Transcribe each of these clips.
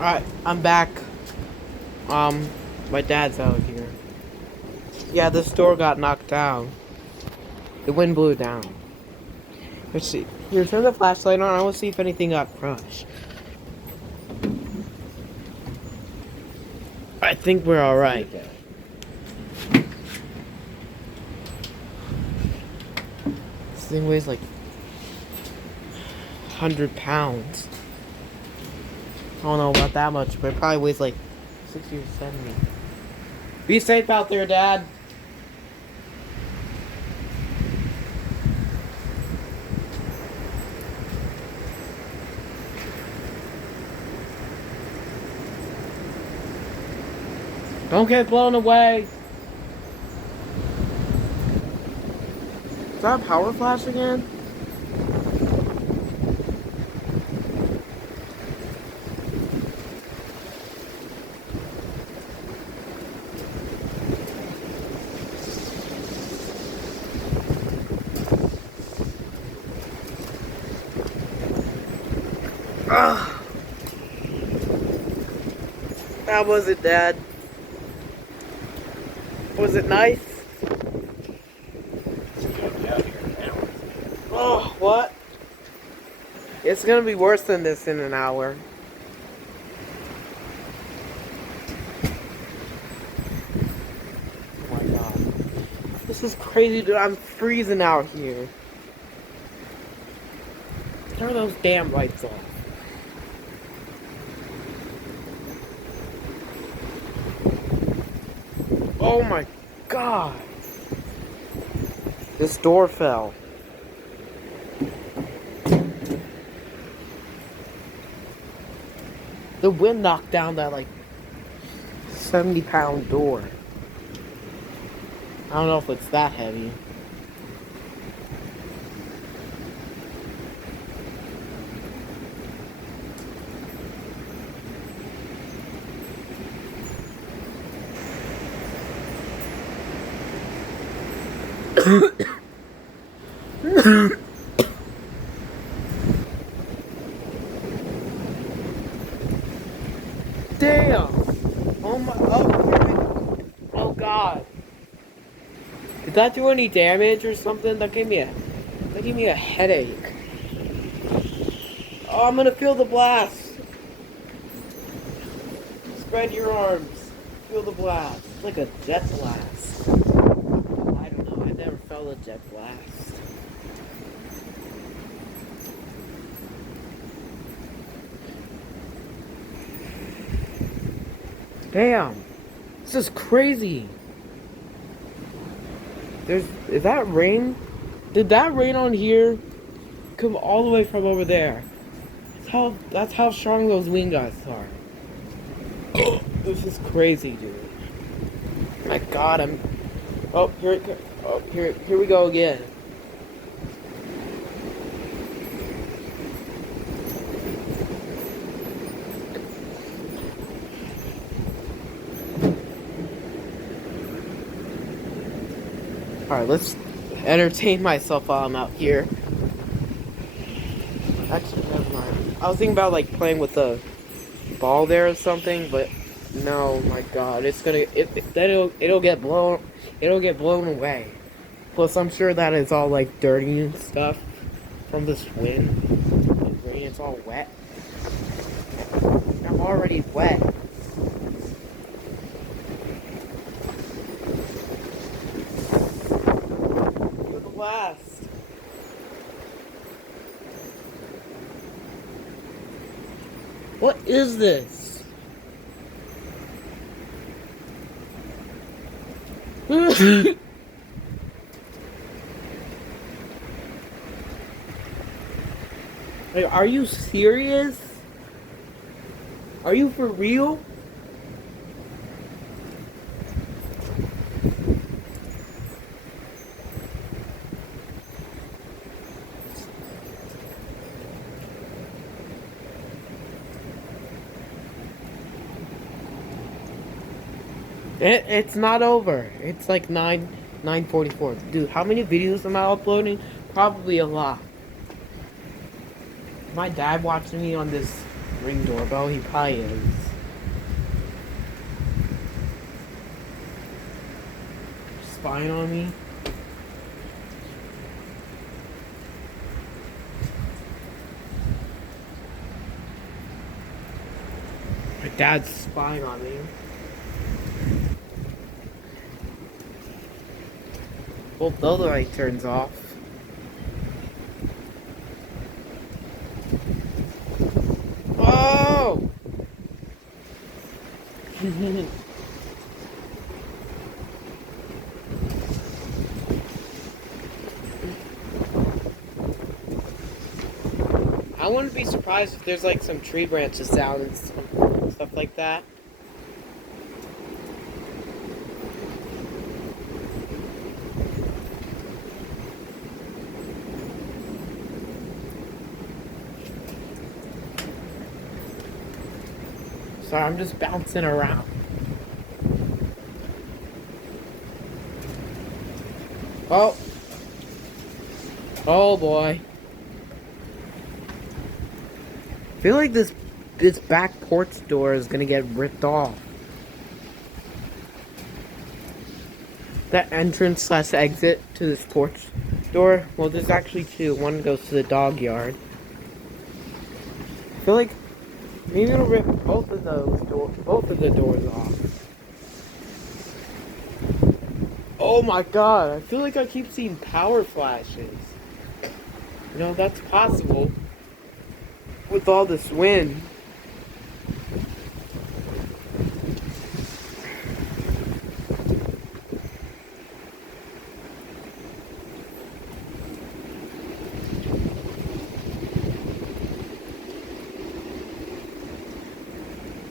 Alright, I'm back. My dad's out here. Yeah, the store got knocked down. The wind blew it down. Let's see. Here, turn the flashlight on. I want to see if anything got crushed. I think we're alright. This thing weighs like 100 pounds. I don't know about that much, but it probably weighs like 60 or 70. Be safe out there, Dad. Don't get blown away. Is that a power flash again? Ugh. How was it, Dad? Was it nice? Oh, what? It's gonna be worse than this in an hour. Oh my god. This is crazy, dude. I'm freezing out here. Turn those damn lights off. Oh my god. This door fell. The wind knocked down that like 70-pound door. I don't know if it's that heavy. Damn! Oh my, oh god. Did that do any damage or something? That gave me a headache. Oh, I'm gonna feel the blast. Spread your arms. Feel the blast. It's like a jet blast. I don't know, I've never felt a jet blast. Damn. This is crazy. Is that rain? Did that rain on here come all the way from over there? That's how strong those wind gusts are. This is crazy, dude. My god, here we go again. Alright, let's entertain myself while I'm out here. Actually, never mind. I was thinking about like playing with the ball there or something, but no, my god, it'll get blown away. Plus, I'm sure that it's all like dirty and stuff from this wind. The rain, it's all wet. I'm already wet. Blast. What is this? Like, are you serious? Are you for real? It's not over. It's like 9:44. Dude, how many videos am I uploading? Probably a lot. My dad watching me on this Ring doorbell? He probably is. Spying on me? My dad's spying on me. Well, the other light turns off. Oh! I wouldn't be surprised if there's like some tree branches down and stuff like that. Sorry, I'm just bouncing around. Oh. Oh boy. I feel like this back porch door is gonna get ripped off. That entrance / exit to this porch door, well, there's actually two. One goes to the dog yard. I feel like maybe it'll rip both of the doors off. Oh my god, I feel like I keep seeing power flashes. You know, that's possible with all this wind.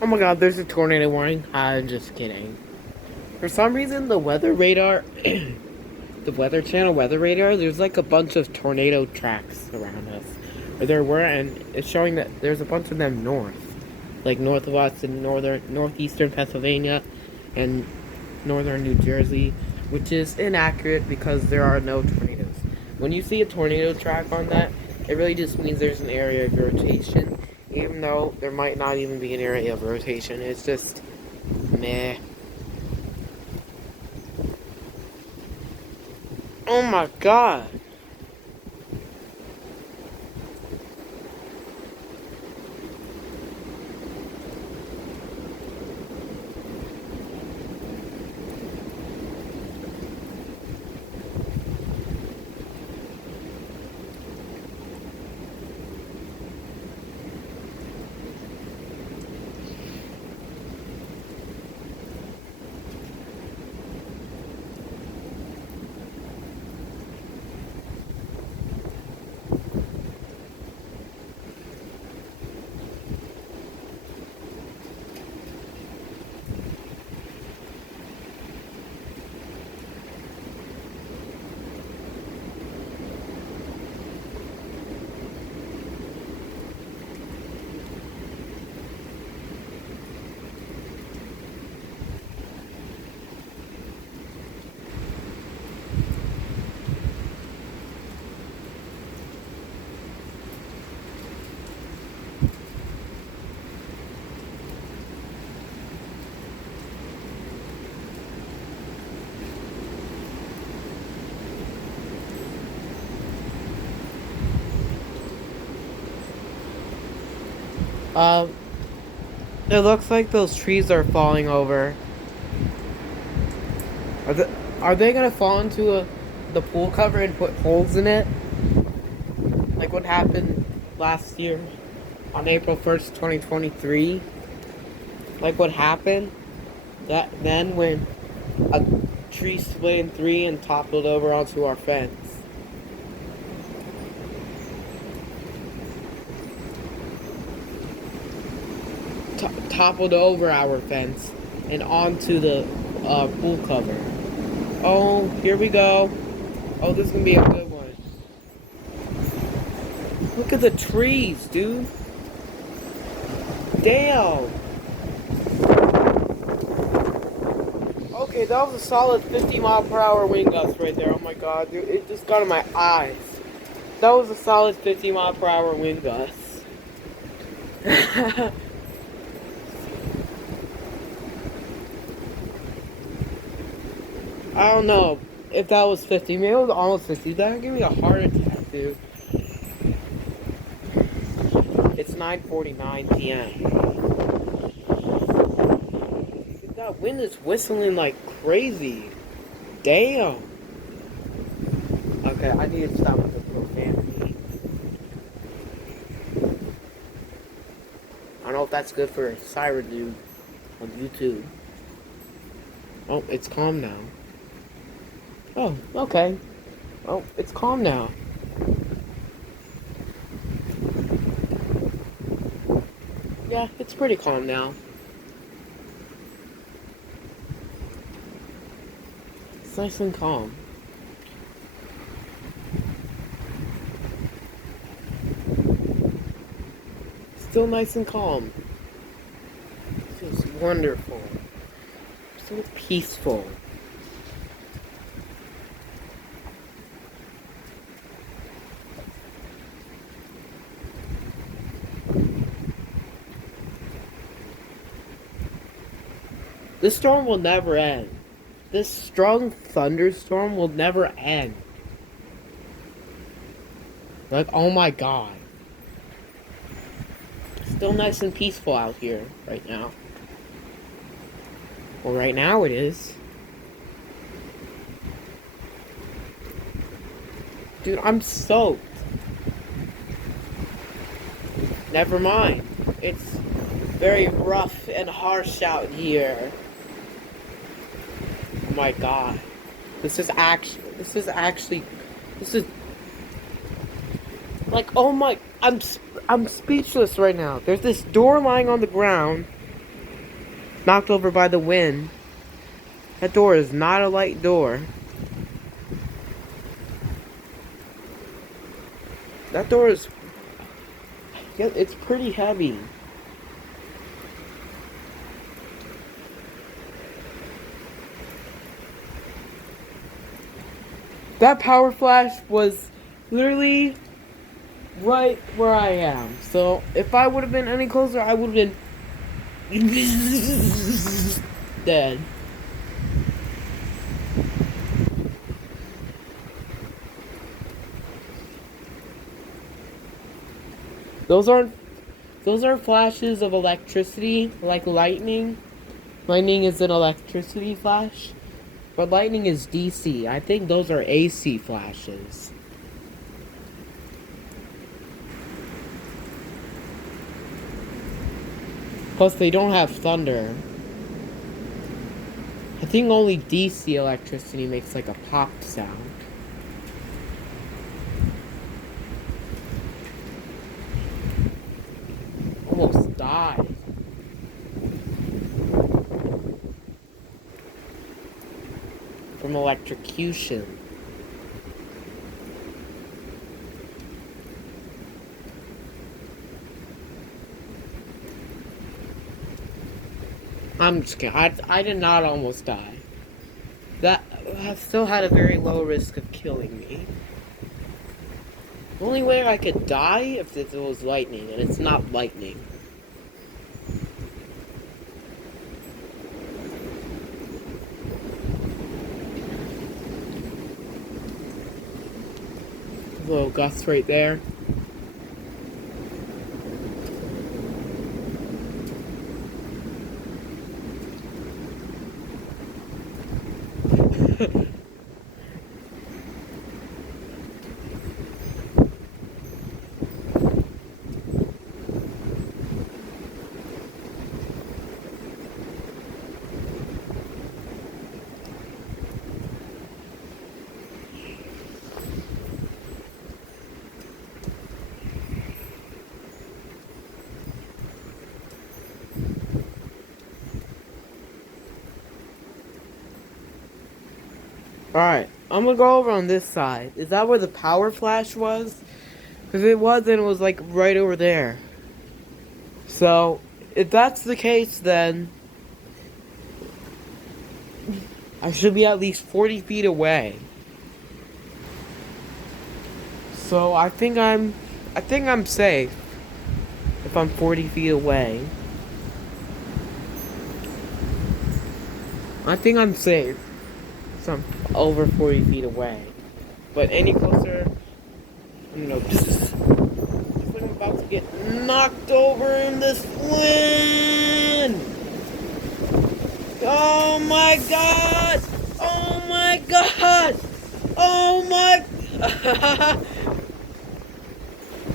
Oh my god, there's a tornado warning. I'm just kidding. For some reason, the weather radar, the Weather Channel weather radar, there's like a bunch of tornado tracks around us. Or there were, and it's showing that there's a bunch of them north. Like north of us in northeastern Pennsylvania and northern New Jersey, which is inaccurate because there are no tornadoes. When you see a tornado track on that, it really just means there's an area of rotation, even though there might not even be an area of rotation. It's just meh. Oh my god. It looks like those trees are falling over. Are they gonna fall into the pool cover and put holes in it? Like what happened last year on April 1st, 2023? Like what happened then when a tree split in three and toppled over onto our fence. Toppled over our fence and onto the pool cover. Oh, here we go. Oh, this is gonna be a good one. Look at the trees, dude. Damn. Okay, that was a solid 50-mile-per-hour wind gust right there. Oh my god, dude, it just got in my eyes. That was a solid 50-mile-per-hour wind gust. I don't know if that was 50. Maybe it was almost 50. That would give me a heart attack, dude. It's 9:49 p.m. Dude, that wind is whistling like crazy. Damn. Okay, I need to stop with the profanity. I don't know if that's good for Siren Dude on YouTube. Oh, it's calm now. Oh, okay. Oh, it's calm now. Yeah, it's pretty calm now. It's nice and calm. Still nice and calm. It feels wonderful. So peaceful. This storm will never end. This strong thunderstorm will never end. Like, oh my god. Still nice and peaceful out here right now. Well, right now it is. Dude, I'm soaked. Never mind. It's very rough and harsh out here. Oh my god. This is like, oh my, I'm speechless right now. There's this door lying on the ground, knocked over by the wind. That door is not a light door. That door is, yeah, it's pretty heavy. That power flash was literally right where I am. So if I would have been any closer, I would have been dead. Those are flashes of electricity, like lightning. Lightning is an electricity flash, but lightning is DC. I think those are AC flashes. Plus, they don't have thunder. I think only DC electricity makes like a pop sound. Almost died. From electrocution. I'm just kidding. I did not almost die. That still had a very low risk of killing me. The only way I could die if it was lightning, and it's not lightning. A little gust right there. Alright, I'm gonna go over on this side. Is that where the power flash was? Because it was, and it was like right over there. So, if that's the case, then I should be at least 40 feet away. So I think I'm safe. if I'm 40 feet away. I think I'm safe. So I'm over 40 feet away. But any closer, just like I'm about to get knocked over in this wind! Oh my god! Oh my god! Oh my...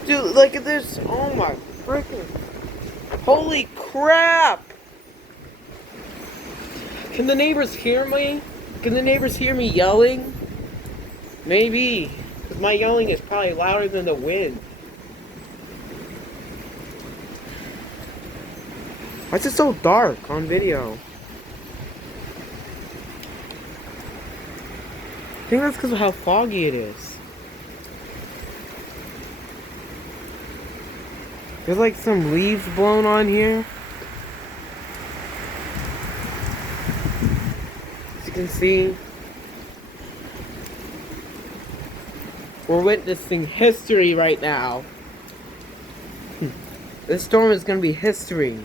Dude, look at this! Oh my freaking... Holy crap! Can the neighbors hear me? Can the neighbors hear me yelling? Maybe. Because my yelling is probably louder than the wind. Why is it so dark on video? I think that's because of how foggy it is. There's like some leaves blown on here. As you can see, we're witnessing history right now. This storm is gonna be history.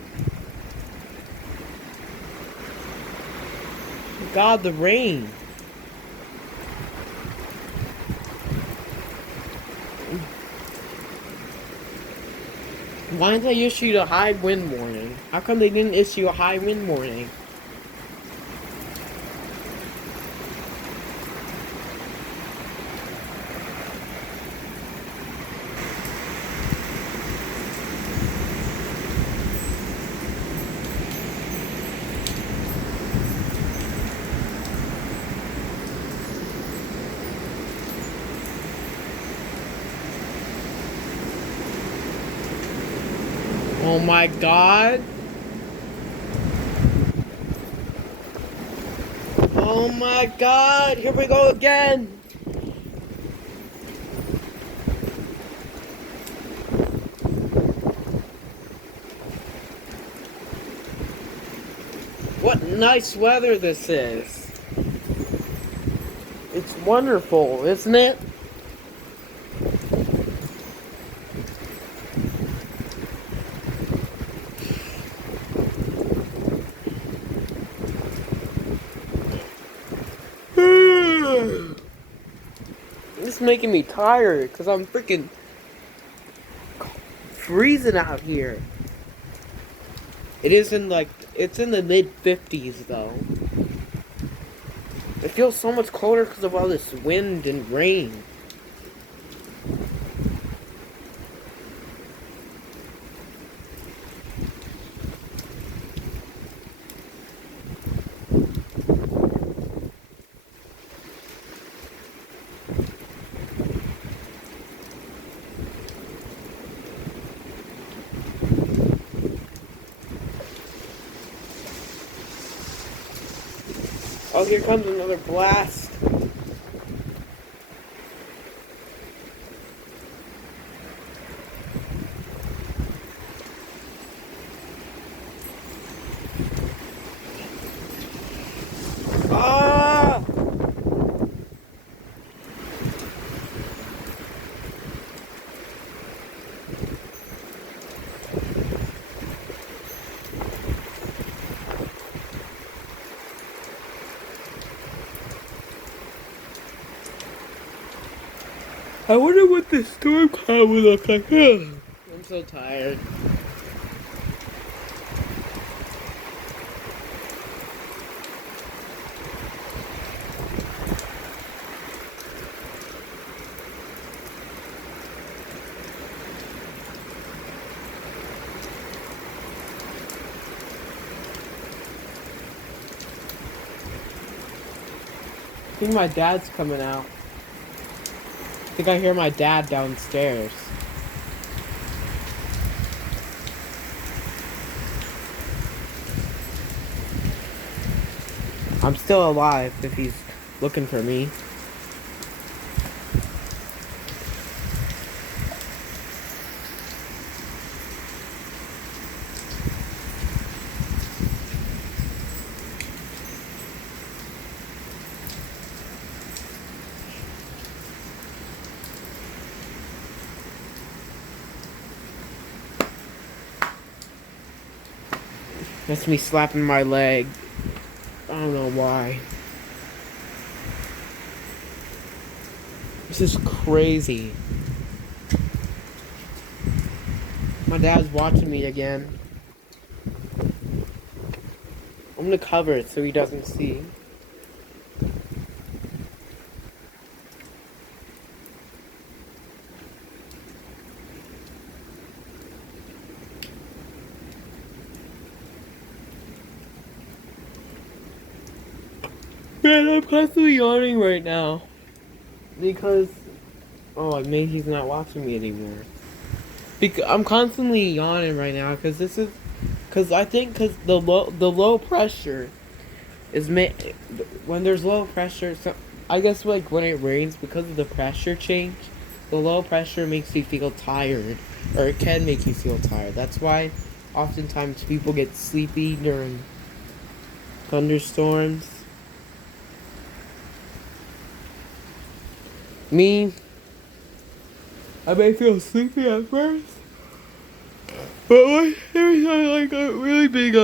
God, the rain. Why didn't they issue a high wind warning? How come they didn't issue a high wind warning? Oh my god. Oh my god. Here we go again. What nice weather this is. It's wonderful, isn't it? It's making me tired because I'm freaking freezing out here. It's in the mid-50s though. It feels so much colder because of all this wind and rain. Oh, here comes another blast. Ah! I wonder what the storm cloud will look like. I'm so tired. I think my dad's coming out. I think I hear my dad downstairs. I'm still alive if he's looking for me. That's me slapping my leg. I don't know why. This is crazy. My dad's watching me again. I'm gonna cover it so he doesn't see. Man, I'm constantly yawning right now. Because... Oh, maybe he's not watching me anymore. I'm constantly yawning right now because this is... Because I think because the low pressure is when there's low pressure, so I guess like when it rains, because of the pressure change, the low pressure makes you feel tired, or it can make you feel tired. That's why oftentimes people get sleepy during thunderstorms. Me, I may feel sleepy at first, but when there's like a really big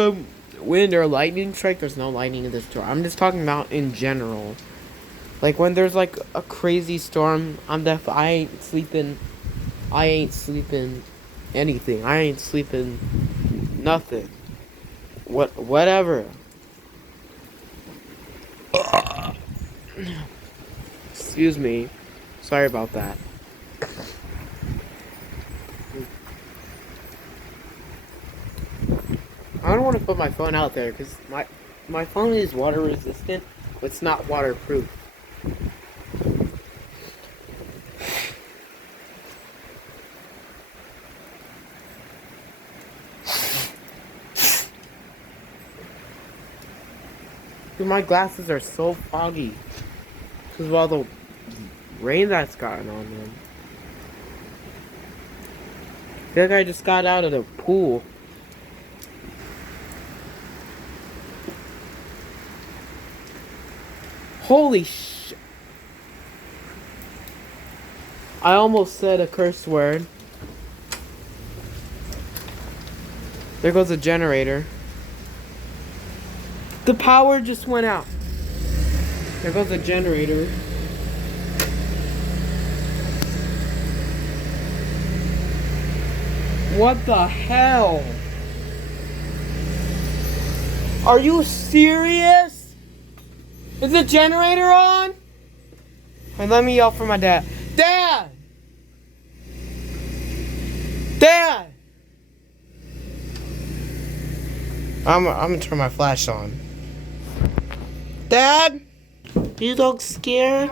wind or lightning strike, there's no lightning in this storm. I'm just talking about in general. Like when there's like a crazy storm, I ain't sleeping anything. I ain't sleeping nothing. Whatever. Excuse me. Sorry about that. I don't want to put my phone out there because my phone is water resistant, but it's not waterproof. Dude, my glasses are so foggy because of all the rain that's gotten on them. I feel like I just got out of the pool. Holy sh... I almost said a curse word. There goes a generator. The power just went out. There goes a generator. What the hell? Are you serious? Is the generator on? Hey, let me yell for my dad. Dad! Dad! I'm gonna turn my flash on. Dad? You look scared?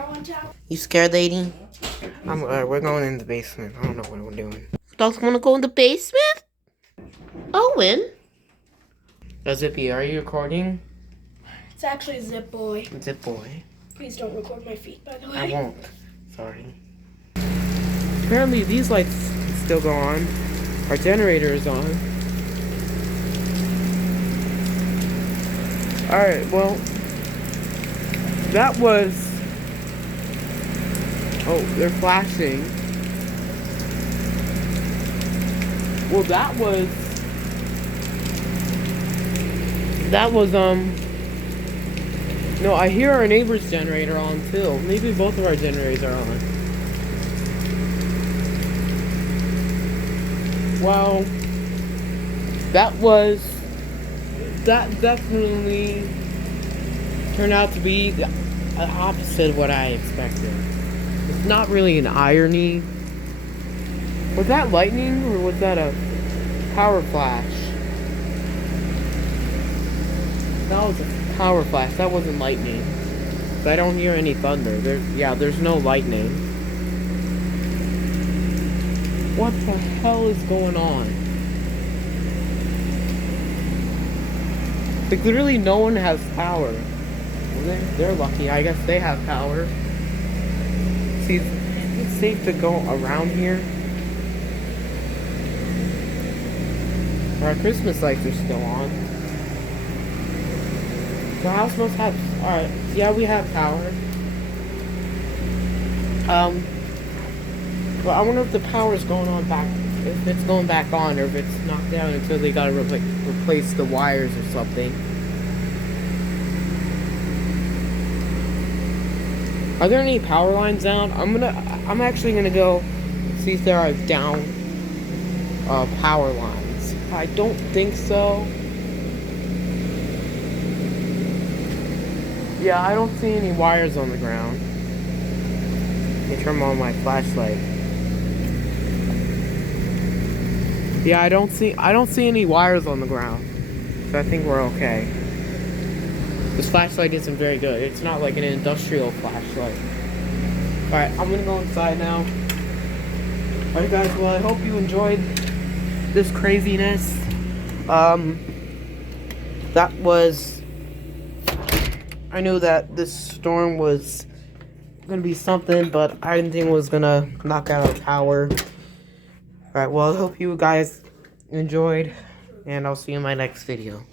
You scared, lady? We're going in the basement. I don't know what we're doing. Dogs wanna go in the basement? Owen? Zippy, are you recording? It's actually Zip Boy. Zip Boy. Please don't record my feet, by the way. I won't. Sorry. Apparently these lights still go on. Our generator is on. Alright, well, that was... Oh, they're flashing. Well, that was, no, I hear our neighbor's generator on, too. Maybe both of our generators are on. Well, that definitely turned out to be the opposite of what I expected. It's not really an irony. Was that lightning or was that a power flash? That was a power flash. That wasn't lightning. I don't hear any thunder. There's no lightning. What the hell is going on? Like, literally no one has power. Well, they're lucky. I guess they have power. See, it's safe to go around here. Our Christmas lights are still on. The house must have... Alright, yeah, we have power. But I wonder if the power's going on back... If it's going back on, or if it's knocked down until they gotta replace replace the wires or something. Are there any power lines down? I'm actually gonna go see if there are down power lines. I don't think so. Yeah, I don't see any wires on the ground. Let me turn on my flashlight. Yeah, I don't see any wires on the ground. So I think we're okay. This flashlight isn't very good. It's not like an industrial flashlight. Alright, I'm gonna go inside now. Alright guys, well I hope you enjoyed this craziness. I knew that this storm was gonna be something, but I didn't think it was gonna knock out our power. Alright, well I hope you guys enjoyed, and I'll see you in my next video.